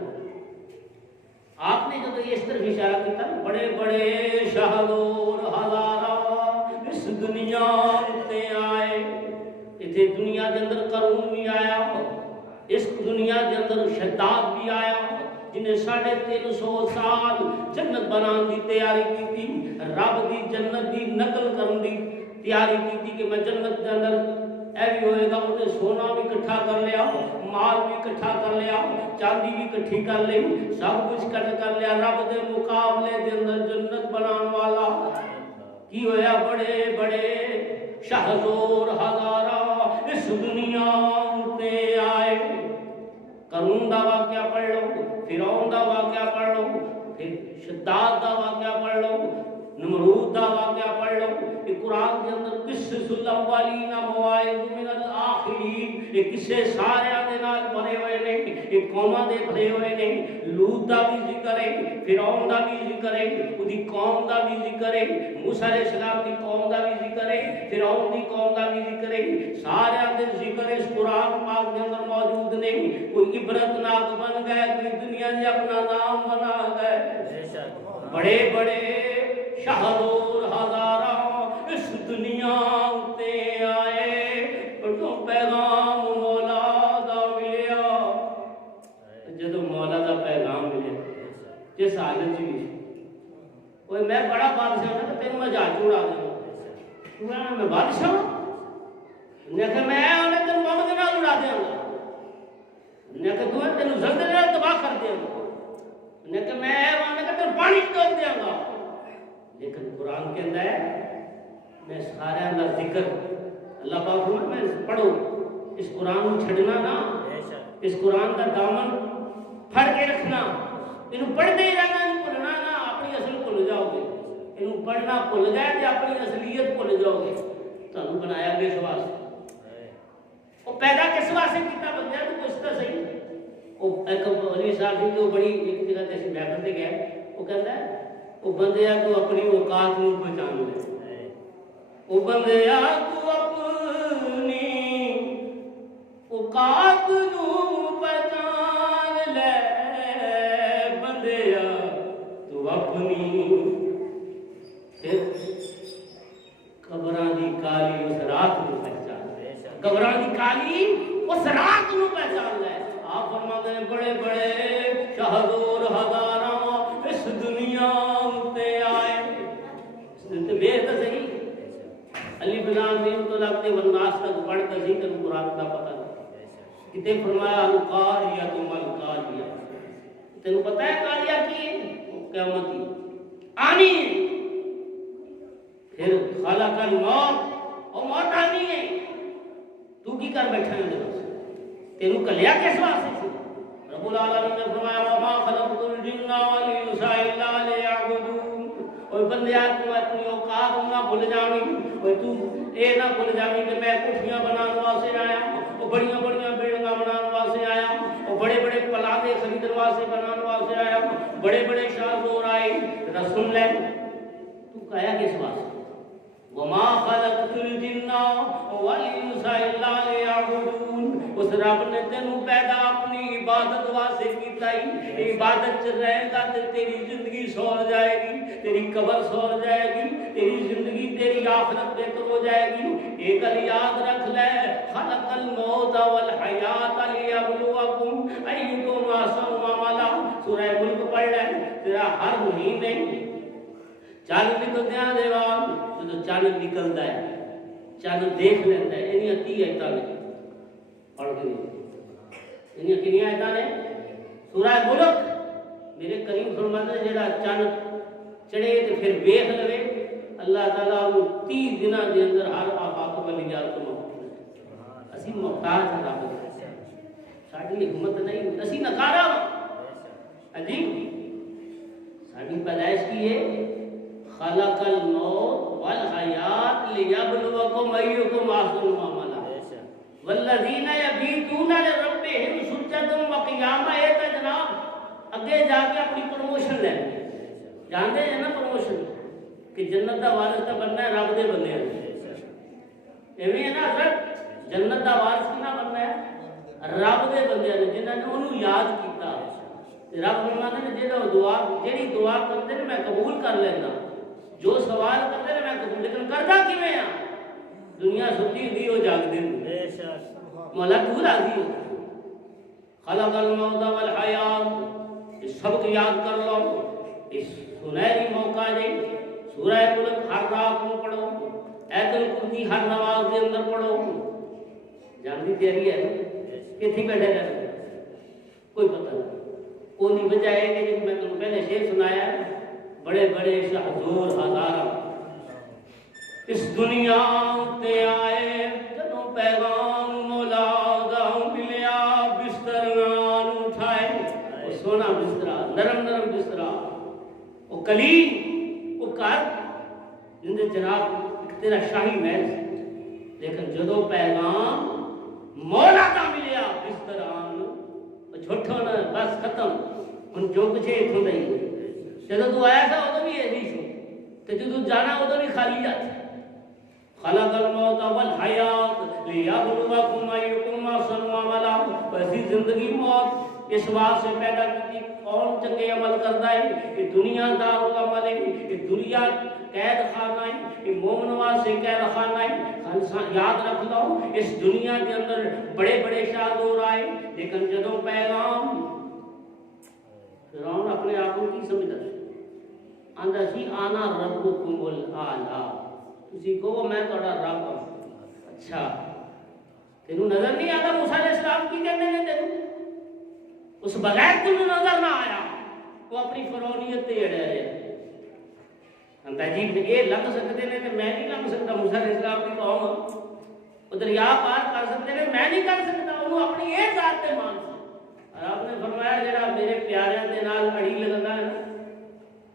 آپ نے جب اس طرف اشارہ کیا بڑے بڑے شاہدور ہزاراں اس دنیا تے آئے، اتنے دنیا کے اندر قارون بھی آیا، اس دنیا کے اندر شداد بھی آیا جنہیں 350 سال جنت بنان دی تیاری کی تھی، رب دی جنت دی نقل کرن دی تیاری کی تھی کہ میں جنت کے اندر اے بھی ہوئے گا، انہیں سونا بھی کٹھا کر لیا، مال بھی کٹھا کر لیا، چاندی بھی کٹھی کر لی، سب کچھ کٹ کر لیا، رب دے مقابلے دے اندر جنت بنان والا کی ہویا بڑے بڑے شاہزور ہزاراں اس دنیا تے آئے۔ قارون دا واقعہ پڑھ لو، فرعون دا واقعہ پڑھ لو، پھر شداد دا واقعہ پڑھ لو، نمرود دا واقعہ پڑھ لو، یہ قرآن کے اندر قصص الاولین مواعظ من الآخرین، یہ قصے سارے دے نال بھرے ہوئے نے، یہ قوماں دے بھرے ہوئے نے، لوط دا بھی ذکر ہے، فرعون دا بھی ذکر ہے، اودی قوم دا بھی ذکر ہے، موسیٰ علیہ السلام دی قوم دا بھی ذکر ہے، فرعون دی قوم دا بھی ذکر ہے، سارے دے ذکر اس قرآن پاک کے اندر موجود نے۔ کوئی عبرت ناک بن گئے، کوئی دنیا نے اپنا نام بنا گئے، بڑے بڑے شاہدور ہزاراں اس دنیا تے آئے، تو پیغام مولا دا ملیا، جدو مولا دا پیغام ملیا جس حالت جی کوئی میں بڑا بادشاہ ہوں تین میں جہاز اڑا دوں، میں بادشاہ ہوں، کہ میں انہیں تین بم کے نال اڑا دیا گا، کہ تمہیں تین زلزلے نال تباہ کر دیا گا، کہ میں تین پانی ڈوب دیا گا، لیکن قرآن کے اندر ہے میں سارے اندر ذکر اللہ پاک میں پڑھو، اس قرآن کو چھڑنا نا، اس قرآن کا دامن پھڑ کے رکھنا، انہوں پڑھتے ہی رہنا، انہوں پڑھنا نا، اپنی اصل بھول جاؤ گے، انہوں پڑھنا بھول گئے تو اپنی اصلیت بھول جاؤ گے۔ تو انہوں بنایا کس واسطے، وہ پیدا کس واسطے کیتا بندہ تو کچھ تو صحیح، وہ ایک علی صاحب کی تو بڑی ایک جگہ تے اسی محفل تے گئے، وہ کہتا ہے وہ بندیا تو اپنی اوقات نو پہچان لے، وہ بندیا تو اپنی اوقات نو پہچان لے، بندیا تو اپنی قبراں دی کالی اس رات نو پہچان لے، قبراں دی کالی اس رات نو پہچان لے۔ آپ فرماتے ہیں بڑے بڑے شہزور ہزاراں اس دنیا تے آئے، بے تو صحیح علی بلال دین تو لگتے والناس تک پڑھ کر ذکر قرآن کا پتہ نہیں کتے فرمایا القاریہ تم القاریہ، تینوں پتہ ہے قاریہ کی ہے؟ قیامت کی آنی ہے، پھر خلق الموت اور موت آنی ہے، تو کی کر بیٹھا ہے اندر تینوں کلیا کس واسطے سے؟ رب العالمین نے فرمایا وما خلقت الجن والانس الا ليعبدون، اور بندیا تو اپنی اوقات نہ بھول جاویں، اور تو اے نہ بھول جاویں کہ میں کوٹھیاں بنانے واسطے آیا ہوں، اور بڑیاں بڑیاں بلڈنگاں بنانے واسطے آیا ہوں، اور بڑے بڑے پلازے خریدنے واسطے بنانے واسطے آیا ہوں، بڑے بڑے شاہزور آئے، ذرا سن لے تو کہیا کس واسطے؟ وما خلقت الجن والانس الا ليعبدون، اس رب نے تینوں پیدا اپنی عبادت واسطے کیتا ہی، عبادت چ رہے گا تے تیری زندگی سور جائے گی، تیری قبر سور جائے گی، تیری زندگی تیری آخرت بہتر ہو جائے گی۔ ایک گل یاد رکھ لے، خلق الموت والحیات لیبلوکم ایکم احسن عملا، سورہ ملک پڑھ لے، تیرا ہر مہینے چند نکلتے ہیں دیوان، جو چند نکلتا ہے چند دیکھ لیتا ہے، انہی 30 آیتاں نے پڑھ گئی، انہی کنی آیتاں نے سورہ ملک میرے کریم فرماتا ہے جڑا چند چڑھے تے پھر ویکھ لوے اللہ تعالیٰ وہ 30 دنوں دے اندر ہر آفات و بلیات کو محفوظ، اسی محتاج ہیں رب دے، ساڈی حکمت نہیں، اسی نکارا عجیب ساڈی پیدائش کی ہے خلق الموت والحیات لیبلوکم ایکم احسن عملا والذین یبیتون لربہم سجدا وقیاما، اے تے جناب اگے جا کے اپنی پروموشن لے جانتے ہیں نا پروموشن کہ جنت دا وارث تے بننا ہے رب دے بندے ایویں ہے نا حضرت، جنت دا وارث کنا بننا ہے رب دے بندے نے جنہاں نے انہوں یاد کیتا، رب فرماتا ہے جڑا دعا جیڑی دعا کرتے ہیں میں قبول کر لینا، جو سوال کرتے ہیں میں قبول، لیکن کردا کیویں آ؟ دنیا ستی دی ہو جاگ دے مولا تو راضی ہو۔ خلق الموت والحیات، اس سب کو یاد کر لو، اس سنہری موقع دے سورہ ملک ہر رات کو پڑھو، ایت الکرسی ہر نماز کے اندر پڑھو، جان دی تیاری ہے کتنی بیٹھے رہے کوئی پتہ نہیں، کون دی وجہ ہے کہ میں تمہیں پہلے شعر سنایا، بڑے بڑے شہزور ہزاراں اس دنیا تے آئے، جدوں پیغام مولا دا ملیا بستر نال اٹھائے، وہ سونا بسترا نرم نرم بسترا، وہ کلیم وہ گھر جندے جناب تیرا شاہی محل، لیکن جدوں پیغام مولا دا ملیا بستر آن جھوٹو نہ بس ختم، ہن جو کچھ اتھوں دا ہی جدوں تو آیا تھا ادو بھی ایسی سو تے جدوں جانا ادو بھی خالی ہاتھ۔ خلق الموت والحیات لیبلوکم ایکم احسن عملا، ایسی زندگی موت اس بات سے پیدا کی کون چنگے عمل کرتا ہے، یہ دنیا دار العمل ہے، یہ دنیا قید خانہ ہے، یہ مومن واسطے قید خانہ ہے، یاد رکھ لو اس دنیا کے اندر بڑے بڑے شاہزور آئے، لیکن جدوں پیغام فرعون اپنے آپ کو کی سمجھتا ہے آندا سی آنا ربکم الاعلی، تسی کہو میں تہاڈا رب ہوں، اچھا تینوں نظر نہیں آتا موسیٰ علیہ السلام کی کہنے نے تینوں اس بغیر تینوں نظر نہ آیا، وہ اپنی فرعونیت تے اڑے رہے انتا عجیب یہ لگ سکتے ہیں کہ میں نہیں لگ سکتا، موسیٰ علیہ السلام کی قوم وہ دریا پار کر سکتے ہیں میں نہیں کر سکتا، انہوں اپنی یہ ذات تے مان سے، اور آپ نے فرمایا جڑا میرے پیاریاں دے نال اڑی لگنا ہے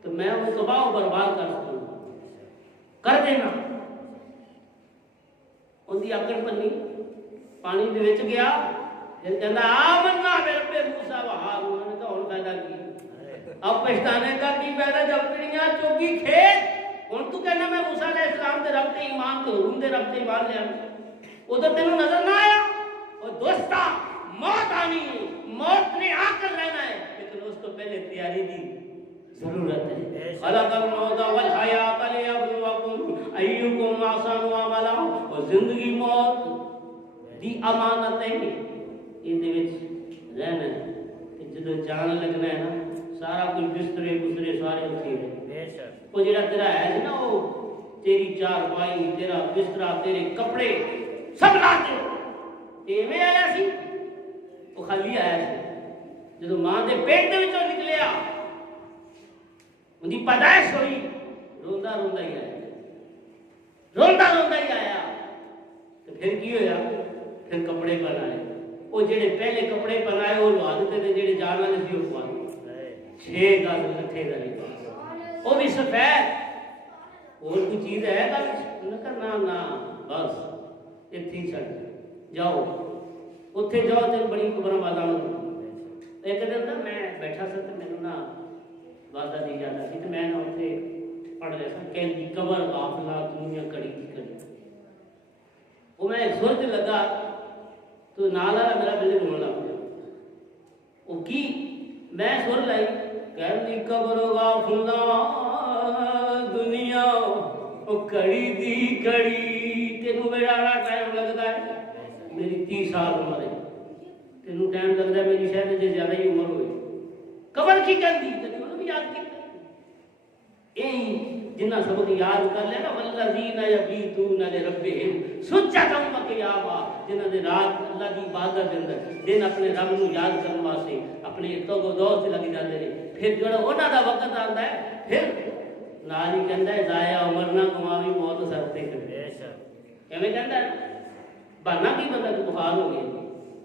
تو میں وہ تباہ و برباد کر سکوں کر دینا، ان کی اکڑ پنی پانی دے وچ گیا پھر کہنا آمنا برب موسیٰ و ہارون، نے کہا اور فائدہ کی؟ اب پچھتانے کا کی فائدہ جب پڑیاں چوکی کھیت، اور تو کہنا میں موسیٰ علیہ السلام دے رب تے ایمان تے ہارون دے رب تے ایمان لے آنا، ادھر تینوں نظر نہ آیا؟ اور دوستا موت آنی ہے، موت نے آ کر رہنا ہے، لیکن اس کو پہلے تیاری دی ضرورت ہے۔ خلق الموت والحیات لیبلوکم ایکم احسن عملا، اور زندگی موت دی امانت ہے، یہ دے وچ رہنا ہے، جدو جان لگنا ہے نا سارا کچھ بسترے بسترے سارے اٹھے ہیں۔ وہ جڑا تیرا ہے نا وہ تیری چارپائی، تیرا بسترا، تیرے کپڑے سب لاتے ایویں آیا سی، وہ خالی آیا سی۔ جدو ماں دے پیٹ دے وچوں نکلیا ان کی پیدائش ہوئی، روندا روندا ہی آیا، روندا روندا ہی آیا۔ تو پھر کی ہویا؟ پھر کپڑے پہنائے، وہ جڑے پہلے کپڑے پہنائے وہ لوا دیتے تھے، جڑے جان والے سی وہ پوا دیتے 6 گز لٹھے دا لباس، وہ بھی سفید۔ اور کوئی چیز ہے گل نہ کرنا نہ، بس اتھی چھڈ جاؤ، اتھے جاؤ تے بڑی خبراں باتاں۔ ایک دن نا میں بیٹھا سا تے مینوں نا وعدہ دی جاتا سی تے میں نا اتھے پڑھ رہا سا کہ قبر غافلہ دنیا کڑی کی کڑی، وہ میں ایک سر تے لگا تو نال والا میرا بلے رونے لگ پیا۔ وہ کی میں سر لائی کہ قبر غافلہ دنیا وہ کڑی دی کڑی، تینوں میرا ٹائم لگتا ہے، میری 30 سال عمر ہے، تینوں ٹائم لگتا ہے میری شاید جے زیادہ ہی عمر ہوئی۔ قبر کی کہندی کبھی انہوں بھی یاد کیا، یہی جنہ سبق یاد کر لینا والذین یبیتون لربہم سجدا و قیاما، جنہ دے رات اللہ دی عبادت دے اندر دن اپنے رب نو یاد کرنے واسطے اپنے توبہ دور سے لگی جاندے نے، پھر جڑا انہاں دا وقت آندا ہے پھر نال ہی کہندا ہے ضائع عمر نہ گواوی موت سر تے کرے، ایویں کہندا ہے۔ بہانا کی بندہ کو بخار ہو گیا،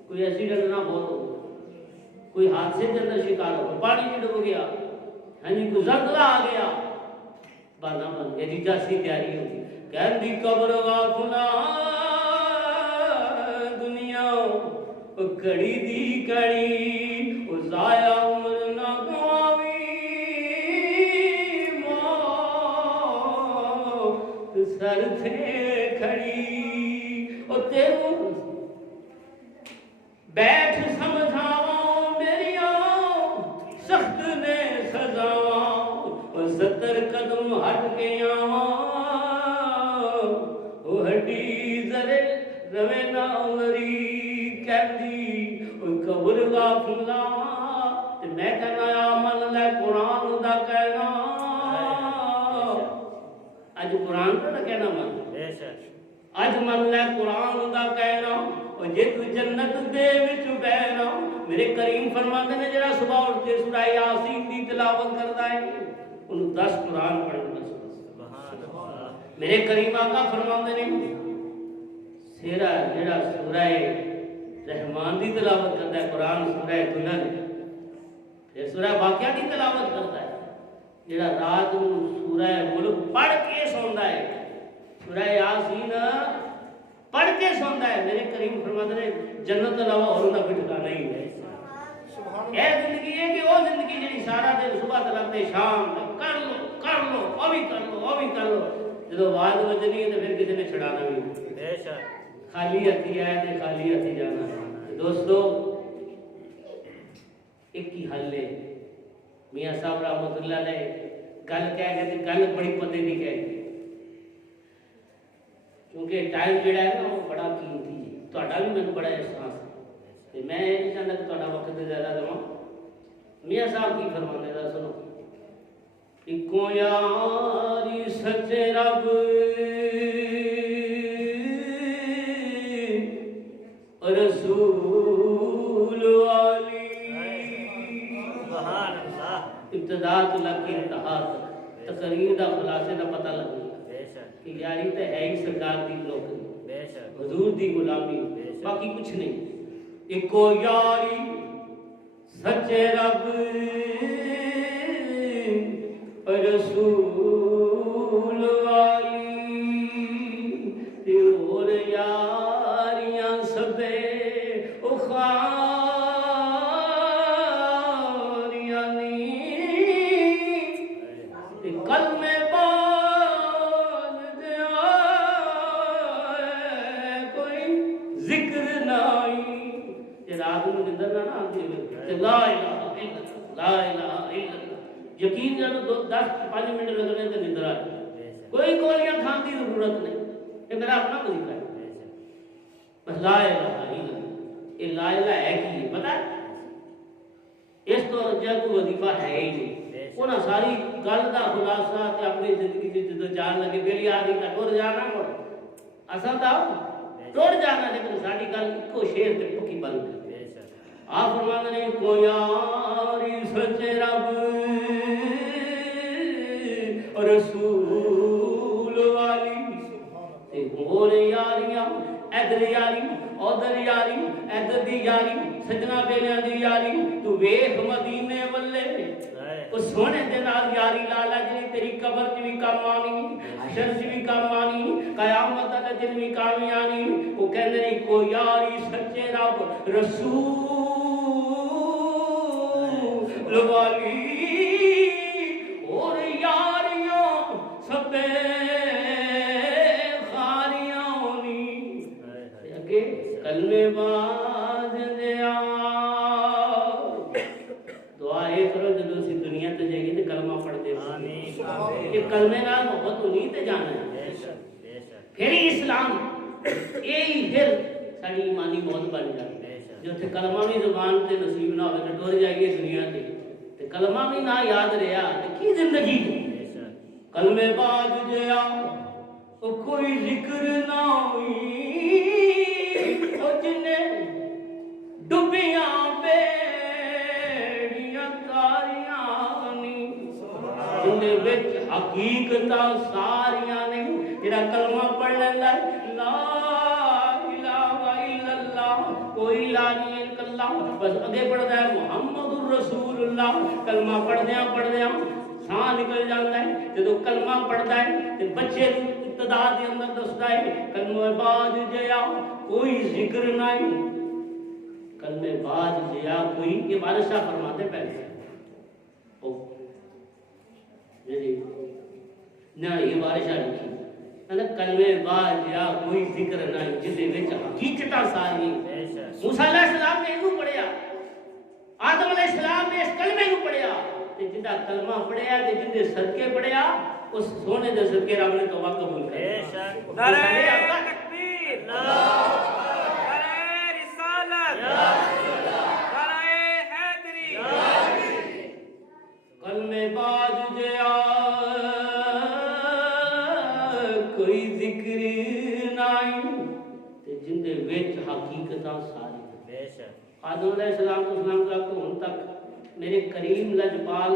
کوئی ایکسیڈنٹ نہ بہت ہو گیا، کوئی حادثے کے اندر شکار ہو گیا، پانی میں ڈوب گیا، ہاں جی کوئی زلزلہ آ گیا، بہانا بن گیا جی جاسی تیاری ہوگی کہندی قبر غافلہ دنیا کڑی دی کڑی، او ضائع عمر نہ گواوی موت سر تھے کھڑی۔ او تیروں بیٹھ سمجھاواں میریاں سخت نے سزاواں، او 70 قدم ہٹ کے آواں، او ہڈی ذرے روے نہ مری کہندی او قبر غافلہ، تے میں کہنا من لے قرآن دا کہنا، اج قرآن دا کہنا من، اج من لے قرآن دا کہنا، اور جے تو جنت دے وچ بہنا۔ میرے کریم فرماتے ہیں جڑا صبح اٹھ کے سورہ یاسین دی تلاوت کرتا ہے انہوں 10 قرآن پڑھنا۔ میرے کریم آقا فرماتے ہیں سیرا جڑا سورہ رحمان دی تلاوت کرتا ہے قرآن سورہ دلہن، پھر سورہ واقعہ دی تلاوت کرتا ہے، جڑا رات کو سورہ ملک پڑھ کے سوندا ہے، سورہ یاسین پڑھ کے سوندا ہے، میرے کریم فرماتے ہیں جنت علاوہ اور نہ کوئی ٹھکانہ نہیں ہے۔ اے زندگی ہے کہ وہ زندگی جڑی سارا دن صبح سے لے کے شام تک کر لو وہ بھی کر لو وہ بھی کر لو، جب آواز بجنی ہے تو پھر کسی نے چھڑانا بھی ہے، خالی ہاتھی آیا تو خالی ہاتھی جانا۔ دوستو ایک ہی حل ہے، میاں صاحب رحمۃ اللہ علیہ گل کہہ گئے تو گل بڑی پتے نہیں کہہ گئے، کیونکہ ٹائم جڑا ہے نا وہ بڑا قیمتی ہے، تہاڈا بھی مینوں بڑا احساس ہے، میں نہیں چاہتا کہ تہاڈا وقت زیادہ دواں۔ میاں صاحب کی فرمانے دا سنو، اکو یاری سچے رب رسول والی، سبحان اللہ، ابتدا تو لگ کے انتہا تک تقریر دا خلاصے دا پتہ لگ گیا کہ یاری تو ہے ہی سرکار دی نوکری، حضور دی غلامی، باقی کچھ نہیں۔ اکو یاری سچے رب رسول والی، تے اور یاریاں سبے او خان تے رات نوں نندر نہ آندی ہوے تے لا الہ الا اللہ لا الہ الا اللہ یقین جانو 10-5 منٹ لگنے تے نندر آ جائے کوئی گولیاں کھان دی ضرورت نہیں یہ میرا اپنا وظیفہ ہے بس لا الہ الا اللہ یہ لا الہ ہے کی پتہ ہے اس تو اجا کوئی وظیفہ ہے ہی نہیں انہاں ساری گل دا خلاصہ تے اپنی زندگی وچ جدوں جان لگے بیلی آ گئی تے ٹر جانا مڑ اساں تا ٹر جانا لیکن ساری گل اکو شیر تے پکی بند آپ فرماندے نے کو یاری سچے رب رسول والی تے ہور یاریاں ادھر یاری ادھر یاری ادھر دی یاری سجنا بیلیاں دی یاری تو ویکھ مدینے والے اس سونے دے نال یاری لالا جی تیری قبر چ بھی کام آنی حشر چ بھی کام آنی قیامت دے دن بھی کام آنی وہ کہندے نے کو یاری سچے رب رسول والی اور یاریاں سبے کلمے باز دیا دعا اے کرو جدوں اسی دنیا تے جائیے تے کلمہ پڑھتے آمین کہ کلمے نال محبت ہونی تے جانا ہے پھر اسلام یہی پھر ساری ایمانی موت بن جائے جو تے کلمہ بھی زبان تے نصیب نہ ہوے تے ٹر جائیے دنیا تے کلمہ بھی نہ یاد رہیا تے کی زندگی کلمے باز دیا او کوئی ذکر نہ ہوئی ڈبیاں بیڑیاں تاریاں جن وچ حقیقت ساریاں نہیں جڑا کلمہ پڑھ لیندا لا الہ الا اللہ کوئی لا نہیں الا اللہ بس اگے پڑھدا ہے محمد الرسول اللہ کلمہ پڑھدیاں ساں نکل جاندا ہے جدوں کلمہ پڑھدا ہے تے بچے ابتدا دے اندر دسدا ہے کلمہ باز جیا کوئی ذکر نہیں کلمے باز جیا کوئی یہ بادشاہ فرماتے پہلے او جی نہ یہ بادشاہ لکھی کلمے باز جیا کوئی ذکر نہیں جس دے وچ حقیقتاں ساری موسیٰ علیہ السلام نے اینو پڑھیا آدم علیہ السلام نے اس کلمے نو پڑھیا تے جدا کلمہ پڑھیا تے جدے صدقے پڑھیا اس سونے دے صدقے رب نے توبہ قبول کر بے شک نعرہ تکبیر نعرہ رسالت نعرہ حیدری کلمے باز جیا کوئی ذکر نہیں تے جندے وچ حقیقتاں ساری بے شک آدم علیہ السلام کو سلام تک تو ہن تک میرے کریم لجپال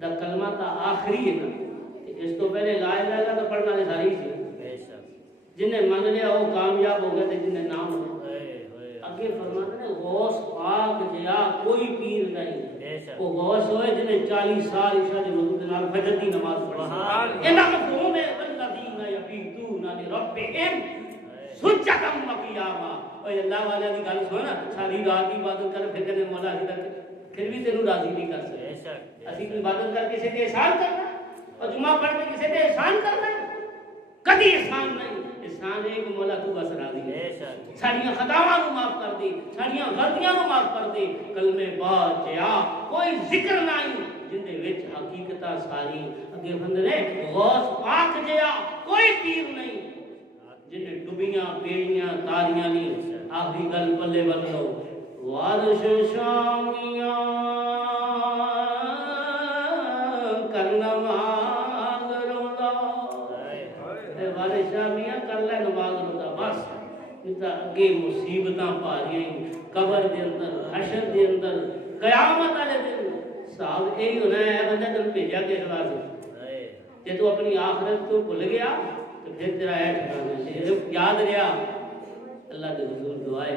دا کلمہ تا آخری ہے نا اس تو پہلے لا الہ الا اللہ پڑھنا نے ساری سی جن نے مان لیا وہ کامیاب ہو گئے تے جن نے نہ مانا اگے فرماتے ہیں غوث پاک جیا کوئی پیر نہیں وہ غوث ہوئے جن نے 40 سال عشاء دے وضو دے نال فجر دی نماز پڑھی انہاں مفہوم ہے والذین یبیتون لربہم سجدا وقیاما اوے اللہ والے دی گل سن ساری رات عبادت کر پھر کہنے مولا پھر بھی تینوں راضی نہیں کر سکتے اسی عبادت کر کے کسی تے احسان کرنا اور جمعہ پڑھ کے کسی تے احسان کرنا کدی احسان نہیں احسان ہے کہ مولا تو بس راضی ہے ساریاں خطاواں کو معاف کر دے ساریاں غلطیاں کو معاف کر دے کلمے باز جیا کوئی ذکر نہیں جن دے وچ حقیقتاں ساری اگے بندے غوث پاک جیا کوئی پیر نہیں جن نے ڈبیاں بیڑیاں تاریاں نہیں آخری گل پلے بن لو وارش شامیاں کرنا مانگ رولا وارش شامیاں کر لے نماز رولا بس جتا اگے مصیبتاں پا رہی ہیں قبر دے اندر حشر دے اندر قیامت والے دن صاحب یہی ہونا ہے بندہ تم بھیجا کس واسطے جے تو اپنی آخرت تو بھول گیا تو پھر تیرا ہے ٹھکانا یاد رہا اللہ کے حضور دعائے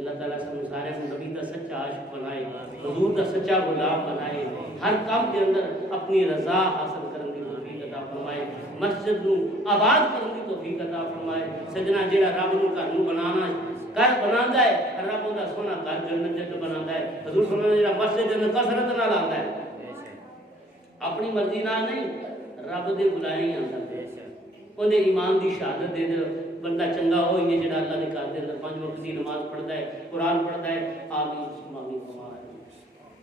اللہ تعالیٰ سے سارے نبی کا سچا عاشق بنائے حضور کا سچا غلام بنائے ہر کام کے اندر اپنی رضا حاصل کرنے کی توفیق عطا فرمائے مسجد نو آباد کرنے کی توفیق عطا فرمائے سجنا جیڑا رب نو گھر نو بنانا گھر بناتا ہے رب دا سونا گھر جنت جت بناتا ہے حضور فرمایا جیڑا مسجد دے کثرت نال آندا ہے اپنی مرضی نال نہیں رب دے بلائے ہی آندا ہے اون دے ایمان دی شہادت دے دے بندہ چنگا ہوئی ہے جڑا اللہ دے گھر دے اندر 5 وقت دی نماز پڑھتا ہے، قرآن پڑھتا ہے، آمین ثم آمین ہمارا